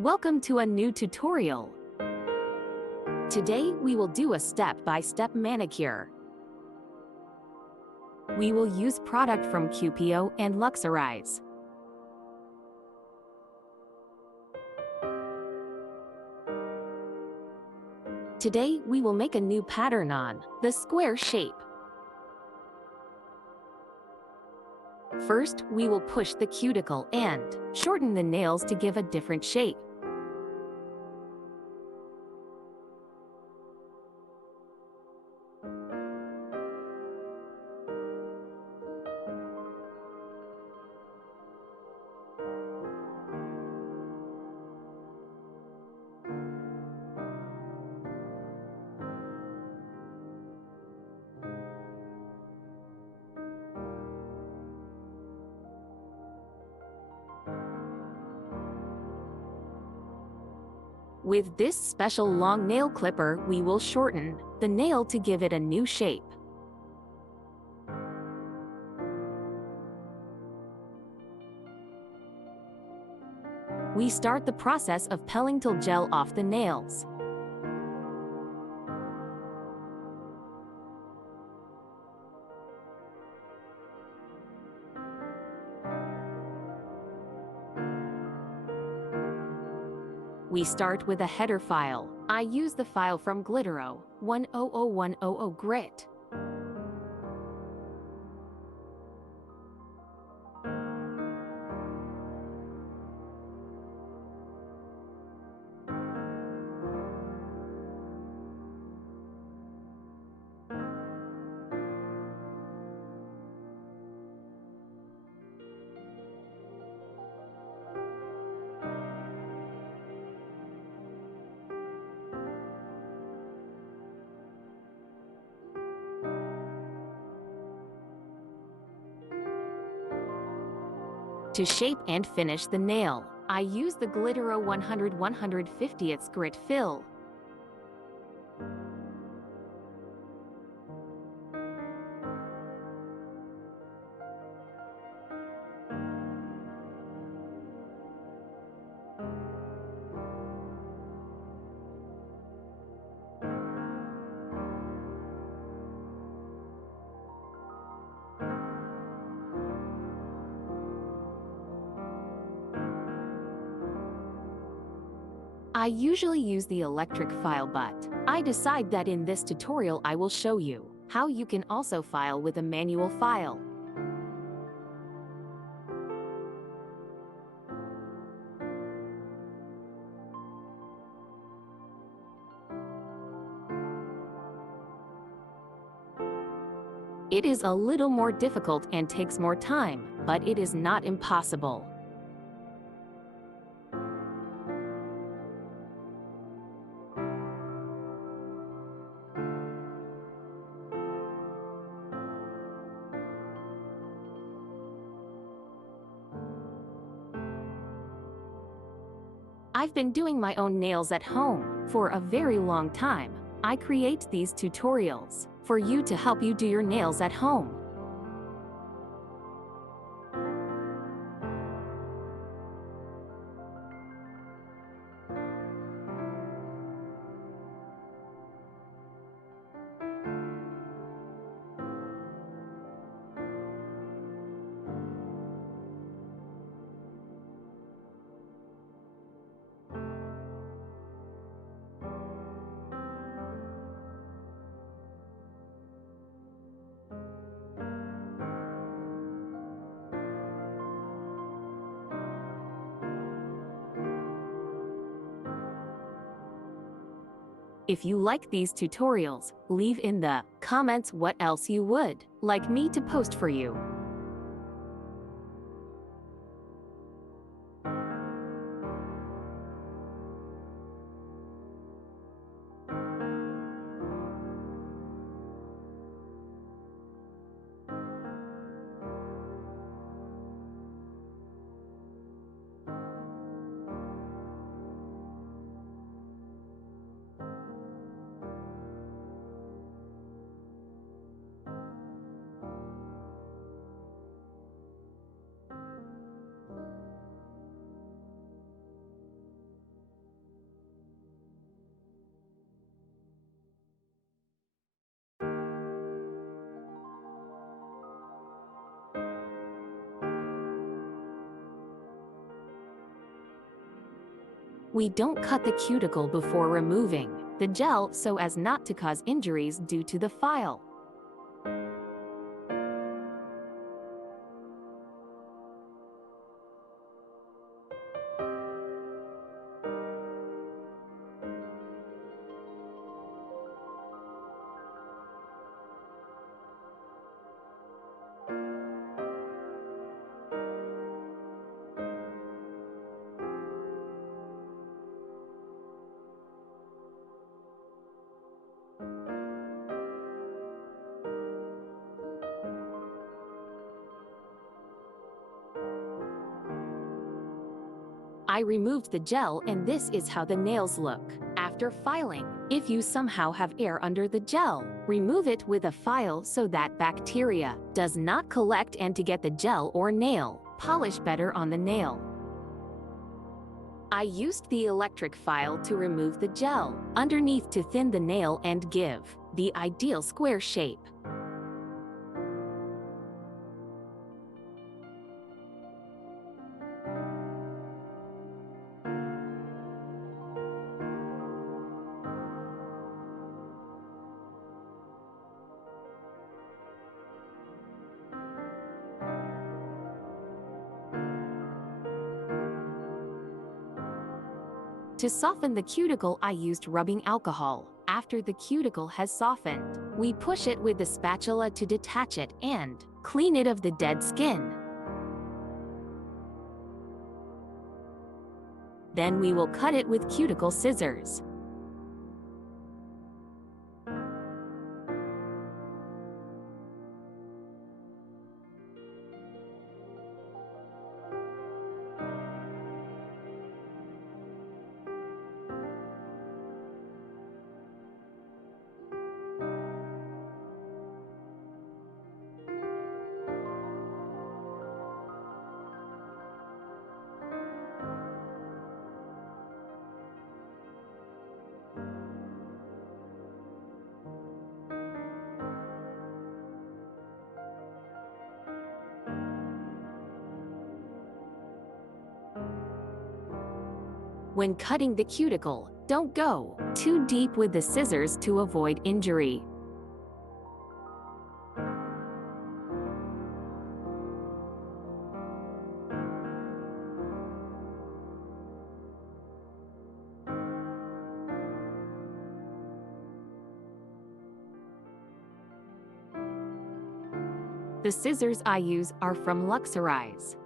Welcome to a new tutorial. Today we will do a step-by-step manicure. We will use product from CUPIO and LUXORISE. Today we will make a new pattern on the square shape. First, we will push the cuticle and shorten the nails to give a different shape. With this special long nail clipper, we will shorten the nail to give it a new shape. We start the process of pelling till gel off the nails. We start with a header file. I use the file from Glitero 100100 Grit. To shape and finish the nail, I use the Glitero 100/150 Grit fill. I usually use the electric file, but I decide that in this tutorial I will show you how you can also file with a manual file. It is a little more difficult and takes more time, but it is not impossible. I've been doing my own nails at home for a very long time. I create these tutorials for you to help you do your nails at home. If you like these tutorials, leave in the comments what else you would like me to post for you. We don't cut the cuticle before removing the gel so as not to cause injuries due to the file. I removed the gel and this is how the nails look after filing. If you somehow have air under the gel, remove it with a file so that bacteria does not collect and to get the gel or nail polish better on the nail. I used the electric file to remove the gel underneath to thin the nail and give the ideal square shape. To soften the cuticle, I used rubbing alcohol. After the cuticle has softened, we push it with the spatula to detach it and clean it of the dead skin. Then we will cut it with cuticle scissors. When cutting the cuticle, don't go too deep with the scissors to avoid injury. The scissors I use are from LUXORISE.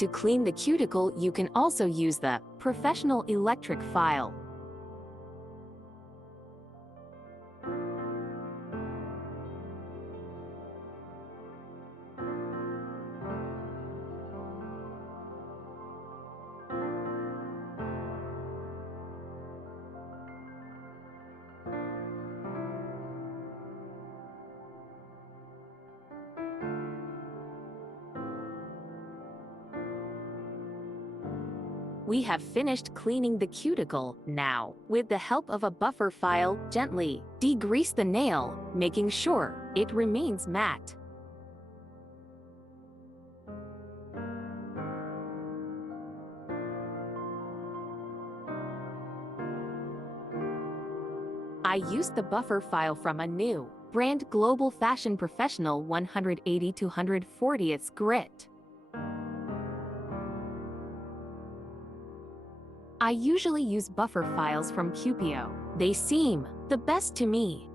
To clean the cuticle, you can also use the professional electric file. We have finished cleaning the cuticle. Now, with the help of a buffer file, gently degrease the nail, making sure it remains matte. I used the buffer file from a new brand, Global Fashion Professional 180-240th grit. I usually use buffer files from CUPIO. They seem the best to me.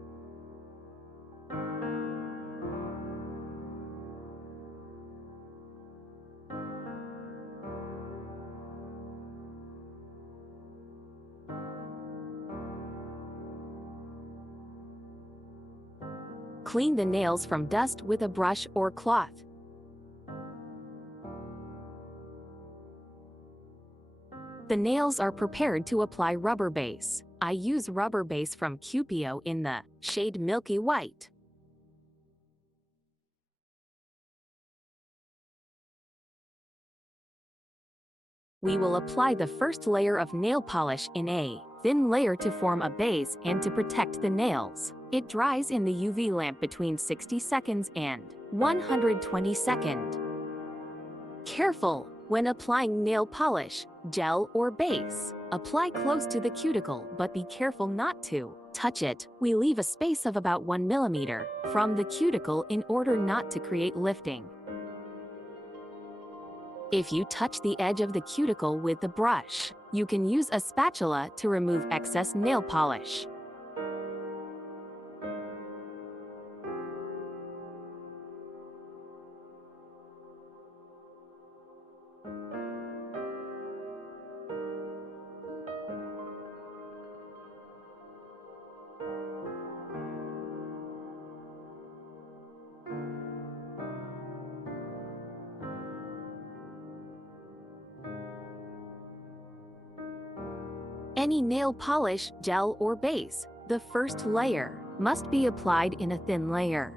Clean the nails from dust with a brush or cloth. The nails are prepared to apply rubber base. I use rubber base from CUPIO in the shade Milky White. We will apply the first layer of nail polish in a thin layer to form a base and to protect the nails. It dries in the UV lamp between 60 seconds and 120 seconds. Careful! When applying nail polish, gel or base, apply close to the cuticle but be careful not to touch it. We leave a space of about 1 millimeter from the cuticle in order not to create lifting. If you touch the edge of the cuticle with the brush, you can use a spatula to remove excess nail polish. Any nail polish, gel or base, the first layer must be applied in a thin layer.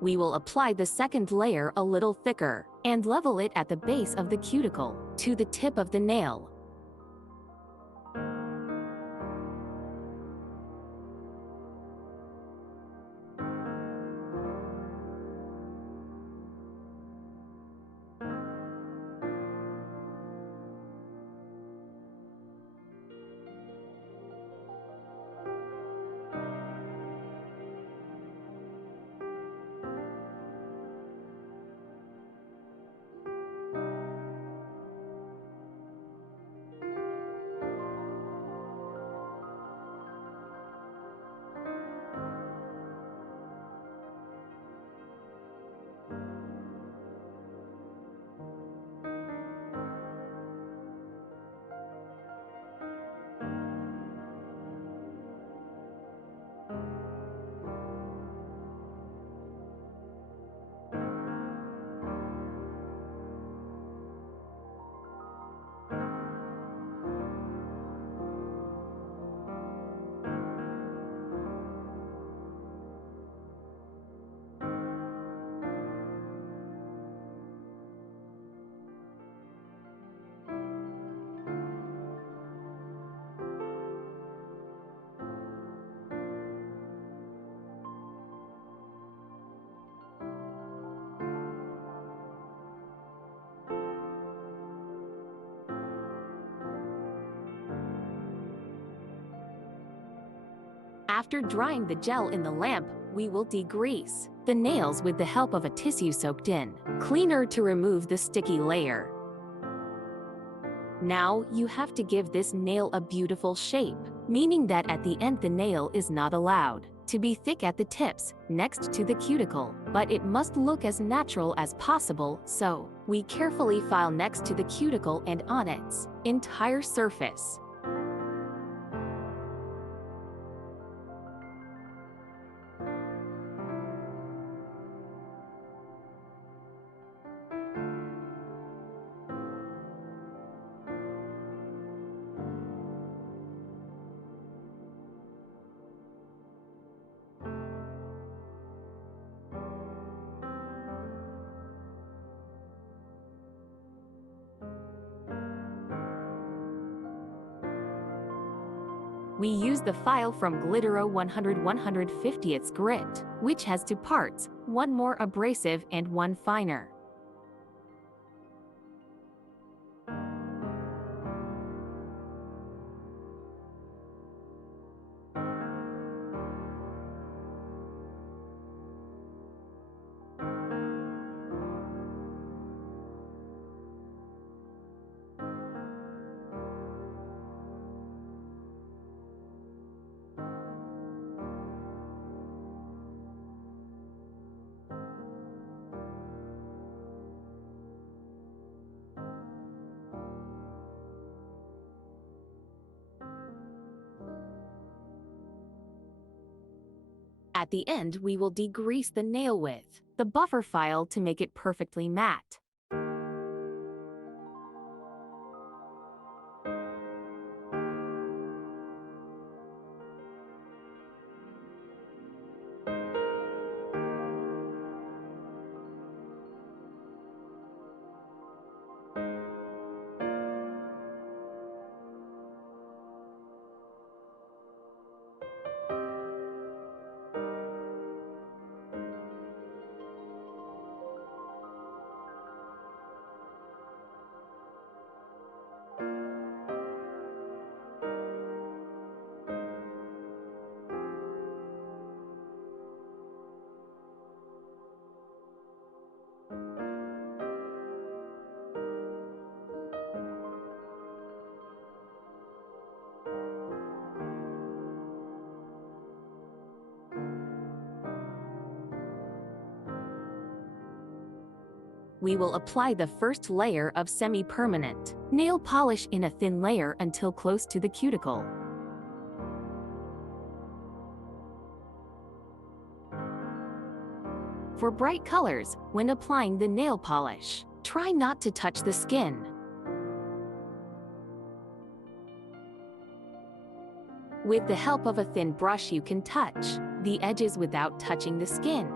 We will apply the second layer a little thicker and level it at the base of the cuticle to the tip of the nail. After drying the gel in the lamp, we will degrease the nails with the help of a tissue-soaked-in cleaner to remove the sticky layer. Now you have to give this nail a beautiful shape, meaning that at the end the nail is not allowed to be thick at the tips, next to the cuticle, but it must look as natural as possible, so we carefully file next to the cuticle and on its entire surface. We use the file from Glitero 100/150th grit, which has two parts, one more abrasive and one finer. At the end, we will degrease the nail with the buffer file to make it perfectly matte. We will apply the first layer of semi-permanent nail polish in a thin layer until close to the cuticle. For bright colors, when applying the nail polish, try not to touch the skin. With the help of a thin brush, you can touch the edges without touching the skin.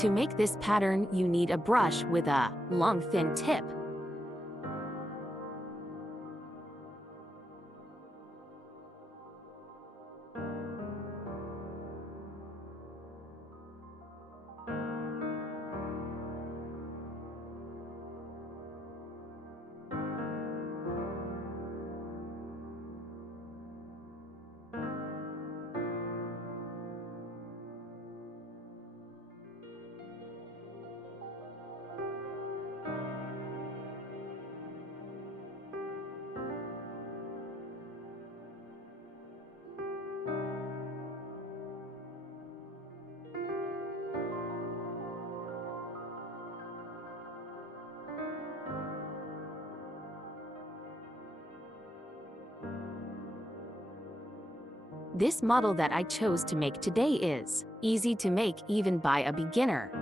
To make this pattern, you need a brush with a long, thin tip. This model that I chose to make today is easy to make even by a beginner.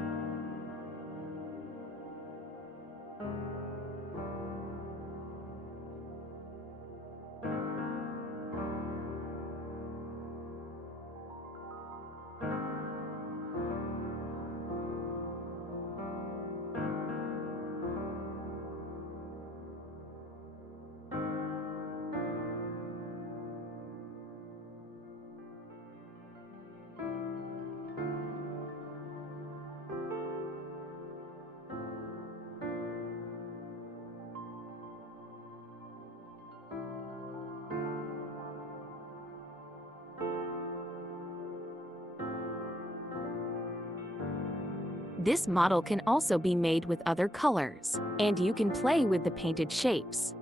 This model can also be made with other colors, and you can play with the painted shapes.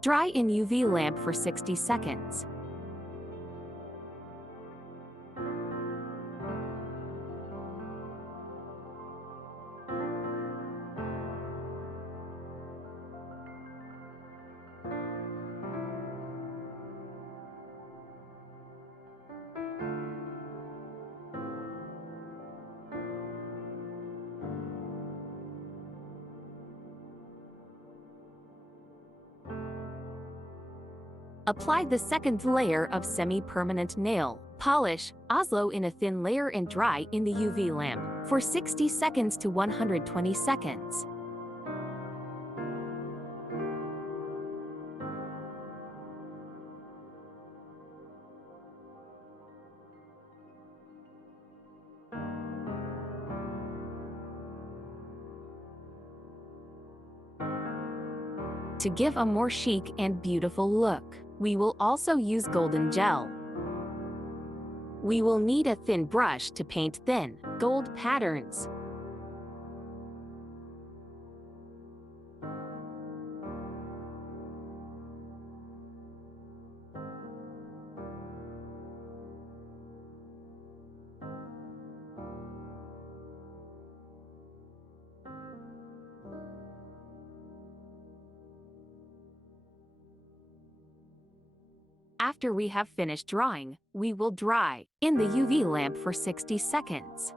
Dry in UV lamp for 60 seconds. Apply the second layer of semi-permanent nail polish, Oslo in a thin layer and dry in the UV lamp for 60 seconds to 120 seconds. To give a more chic and beautiful look, we will also use golden gel. We will need a thin brush to paint thin, gold patterns. After we have finished drawing, we will dry in the UV lamp for 60 seconds.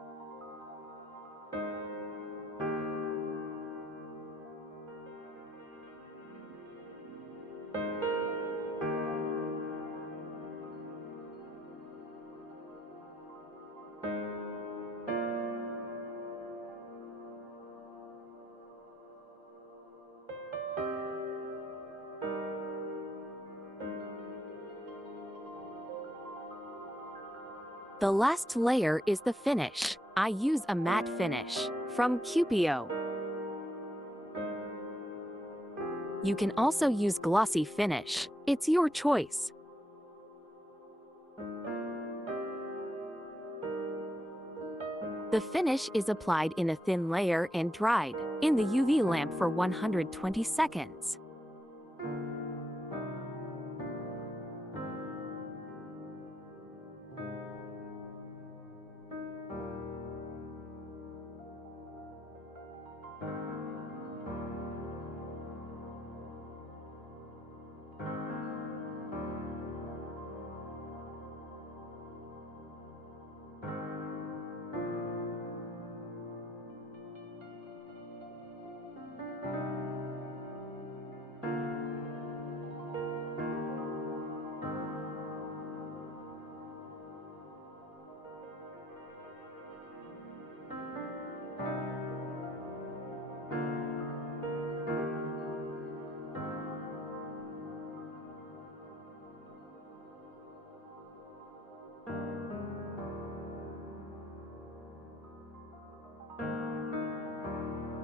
The last layer is the finish. I use a matte finish from CUPIO. You can also use glossy finish. It's your choice. The finish is applied in a thin layer and dried in the UV lamp for 120 seconds.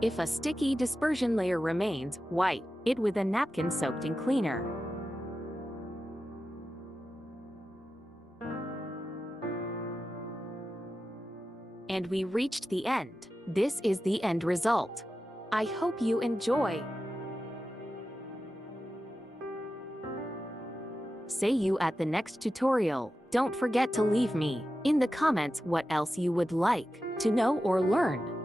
If a sticky dispersion layer remains, wipe it with a napkin soaked in cleaner. And we reached the end. This is the end result. I hope you enjoy. See you at the next tutorial. Don't forget to leave me in the comments what else you would like to know or learn.